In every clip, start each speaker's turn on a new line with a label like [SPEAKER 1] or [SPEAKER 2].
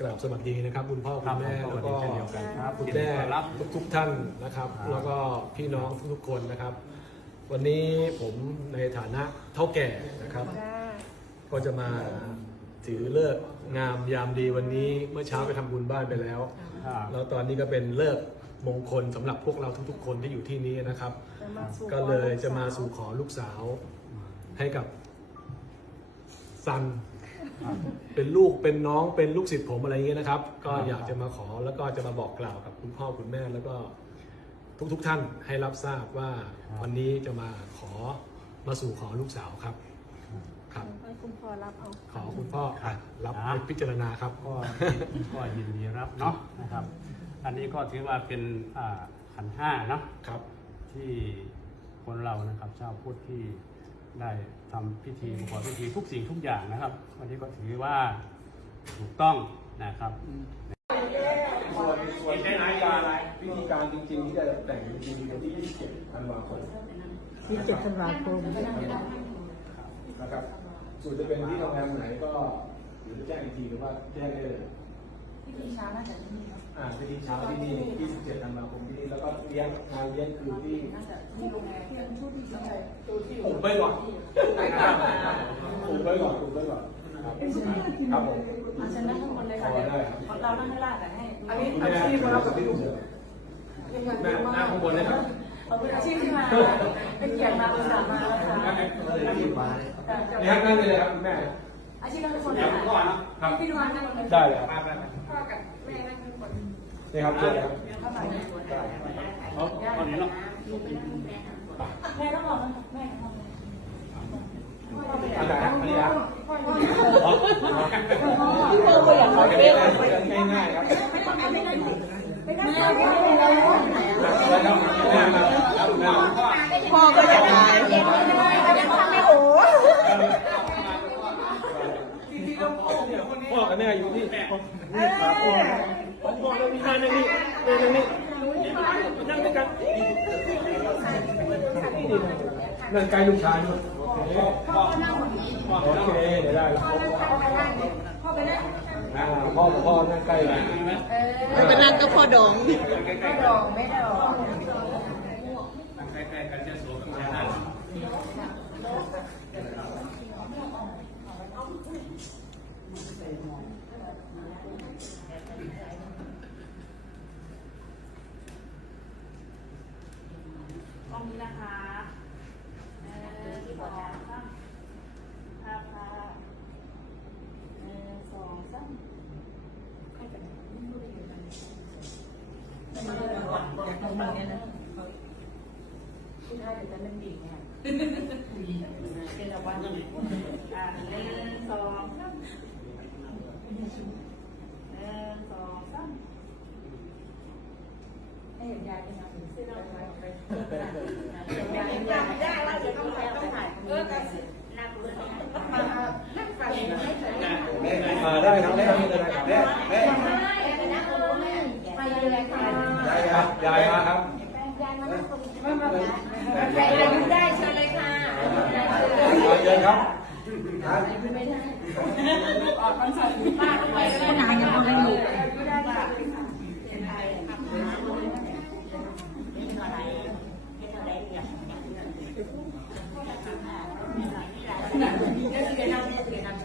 [SPEAKER 1] กราบสวัสดีนะครับ คุณพ่อคุณแม่
[SPEAKER 2] ครับผม
[SPEAKER 1] แล้วก็
[SPEAKER 2] สวัสดีเช่นเดียวกันครับ
[SPEAKER 1] คุณแม่
[SPEAKER 2] ยินดีต้อนรับ
[SPEAKER 1] ทุกทุกๆท่านนะครับ
[SPEAKER 2] ครับ
[SPEAKER 1] แล้วก็พี่น้องทุกๆคนนะครับ วันนี้ผมในฐานะเท่าแก่นะครับ ก็จะมาถือเลิกษ์งามยามดีวันนี้เมื่อเช้าไปทำบุญบ้านไปแล้ว
[SPEAKER 2] ครับ
[SPEAKER 1] แล้วตอนนี้ก็เป็นเลิกษ์มงคลสำหรับพวกเราทุกๆ คนที่อยู่ที่นี้นะครับ ก็เลยจะมาสู่ขอลูกสาวให้กับซัน เป็นลูกเป็นน้องเป็นลูกศิษย์ผมอะไรอย่างเงี้ยนะครับ ก็อยากจะมาขอแล้วก็จะมาบอกกล่าวกับคุณพ่อคุณแม่แล้วก็ทุกๆทท่านให้รับทราบว่าวันนี้จะมาขอมาสู่ขอลูกสาวครับ ครับ
[SPEAKER 3] ให้คุณพ่อรับเอา
[SPEAKER 1] ขอคุณพ่อ
[SPEAKER 2] ครับ
[SPEAKER 1] รับ
[SPEAKER 2] นะ
[SPEAKER 1] ไปพิจารณาครับ
[SPEAKER 2] ก็ก็ยินดีรับเนาะนะครับ อันนี้ก็ถือว่าเป็นอ่าขันธ์ห้าเนาะ
[SPEAKER 1] ครับ
[SPEAKER 2] ที่คนเรานะครับชาวพุทธที่ ได้ทำพิธีประกอบพิธีทุกสิ่งทุกอย่างนะครับ วันนี้ก็ถือว่าถูกต้องนะครับ
[SPEAKER 1] ส่วนส่วนวิธีการวิธีการจริงๆที่จะแต่งจริงๆวันที่27ธันวาคม
[SPEAKER 3] ที่เจ็ดธันวาคม
[SPEAKER 1] นะครับส่วนจะเป็นที่โรงแรมไหนก็หรือแจ้งอีกทีหรือว่าแจ้งได้เลย
[SPEAKER 4] พิธีเช้าน่าจะที่นี่เนาะ
[SPEAKER 1] อ่าพิธีเช้าที่นี่27ธันวาคมที่นี่แล้วก็เลี้ยงงานเลี้ยงคือที่
[SPEAKER 4] น่าจะที่โรงแรมที่ชุดที่สมัย
[SPEAKER 1] อุบไปก่อนอุบไปก่อนอุบไปก่อนครับครับผม
[SPEAKER 4] อาชนะทั้งหมดเลยค่ะเดี๋ยวเรานั่งให้ลาดแต่ให้
[SPEAKER 3] อันนี้
[SPEAKER 1] แม่
[SPEAKER 3] อาชีพเรากับพี่ลุง
[SPEAKER 1] แม่หน้าข้างบนเลยครับ
[SPEAKER 4] เอาเป็นอาชีพที่มาเป็นเกียรติมาอุตส่าห์มานะคะ
[SPEAKER 1] นี่ครับนั่งไปเลยครับคุณแม่
[SPEAKER 4] อาชีพเราทุกคนเลยค่ะพี่นวลนั่งเลย
[SPEAKER 1] ได้เลยครับ
[SPEAKER 4] พ่อกับแม่นั่งทุกคน
[SPEAKER 1] นี่ครับเชิญครับ
[SPEAKER 4] เข้าไป
[SPEAKER 2] เอาเอานี้เนาะ
[SPEAKER 4] แม่ต้องบอกแม่ต้องบอก
[SPEAKER 1] อาจารย์อันนี้ครับ
[SPEAKER 3] พี่เธอก็อยากมาเล่น
[SPEAKER 1] ง่ายๆครับ
[SPEAKER 4] แม่ไม่ได้เลย
[SPEAKER 1] แล้วก็แม่มาครับแม่มา
[SPEAKER 3] พ่อก็อยากมา
[SPEAKER 1] พ่ พ่อยู่ที่พ่อพ่อพ่อแล้วมีแม่นั่งนี่แม่นั่งนี่นั่งด้วยกันนั่งใกล้ลูกชายด้โอเคเดี๋ยวได้แล้ว
[SPEAKER 4] พ่อไปนั่ง
[SPEAKER 1] พ่อกับพ่อนั่งใกล้กัน
[SPEAKER 3] ไปนั่งกับพ่อดอง
[SPEAKER 4] ไม่ดองไม่ดอง
[SPEAKER 2] ใกล้ๆกันจะสวมกันนะ
[SPEAKER 4] กล้องนี้นะคะเออที่สองสามภาพภาพหนึ่งสองสามใครกันไม่รู้ได้ยังไงไม่รู้เลยก่อนก่อนก่อนเนี่ยนะที่ท้ายเดี๋ยวจะเป็นดิ่งเนี่ยเป็นละวันอ่าหนึ่งสอง สามหนึ่งสองสามให้เห็นยายด้วยนะซื้อเราไปไปเห็นยายเห็นยายไม่ได้ว่าจะต้องไปต้องถ่ายเออแต่น่ากลัวมานั่งฟังให้เฉย
[SPEAKER 1] อ่าได้ครับได้ครับได้ครับได้ได้
[SPEAKER 4] ไปเลยค่ะ
[SPEAKER 1] ยายครับยายมาครับ
[SPEAKER 4] ยายมานั่งตรงนี้ไม่มาได้อายุได้เชิญเลยค่ะ
[SPEAKER 1] เชิญครับ
[SPEAKER 4] ไม่ได้ออกคอนเสิร์ตป้าไปเลยนานยังไม่อยู่ไม่ได้ค่ะเป็นไทยเป็นอะไรเป็นอะไรเนี่ยนั่งเรียนนั่งเรียนนั่ง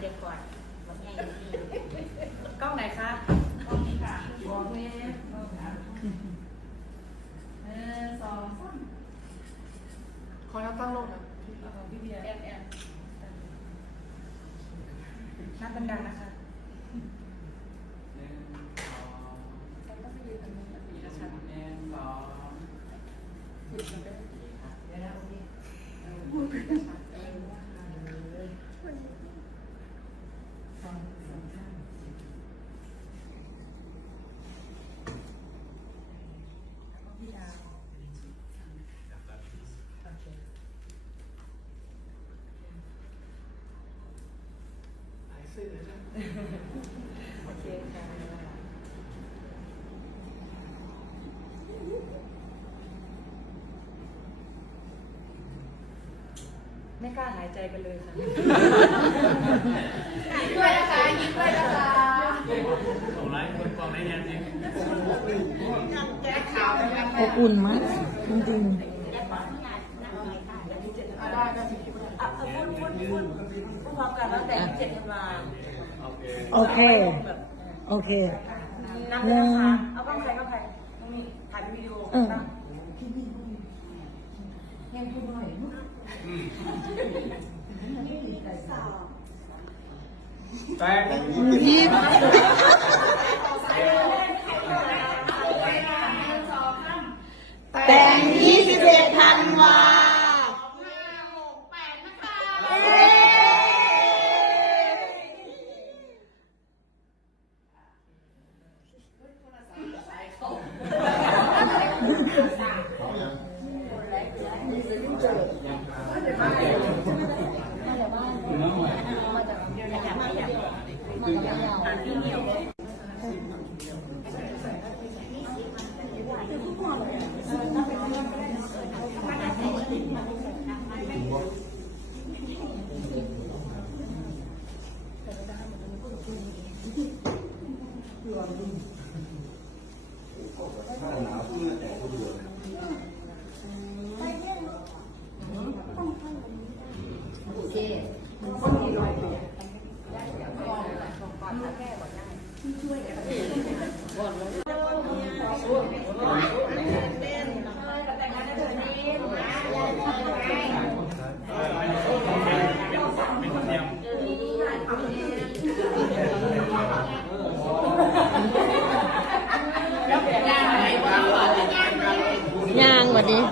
[SPEAKER 4] เดี๋ยวก่อนกล้องไหนคะ กล้าหายใจกัน
[SPEAKER 3] เลยค่ะ
[SPEAKER 4] ด้วยนะคะยิ้มด้วยนะคะส่งไลฟ์คนฟังได้ยังจริง
[SPEAKER 3] อบอุ่นมากจริง
[SPEAKER 4] ไร้
[SPEAKER 5] อมกันที่เจ็ดธันวา
[SPEAKER 3] โอเค โอเค
[SPEAKER 5] นับเลยนะคะเอาบ้างใครก็ใครถ่ายวิดีโอ
[SPEAKER 3] บ้างยังพูดห
[SPEAKER 5] น่อย
[SPEAKER 2] แต่
[SPEAKER 3] ยิ้มแต่ง27ธันวา Có thể. ย่างวันนี้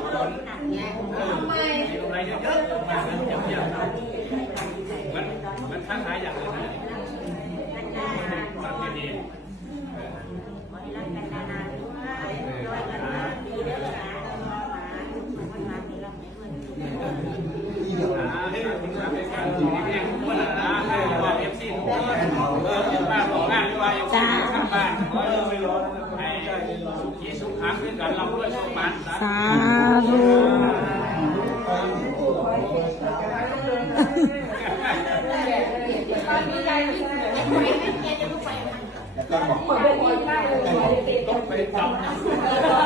[SPEAKER 2] อะไรเยอะๆมาเยี่ยมๆมันมันค้าขายอย่างเลยนะตัดไม่ดี
[SPEAKER 5] ขอให้รักกันนานๆด้วยรวยกันนะดีเด้อนะมันมามีรักไม่ด้วย
[SPEAKER 2] อ่าให้คุณทำเป็นการของแม่ทุกคนนะให้บอกเอฟซีทุกคนเออเป็นบ้านบอกงานด้วยเอฟซีข้างบ้านขอให้ไม่ร้อนให้สุขีสุขขังขึ้นกันเราด้วยโชคมัน สา
[SPEAKER 3] สาธุ
[SPEAKER 2] ต้องไปจับไม่ได้เลยครั้งแรกใ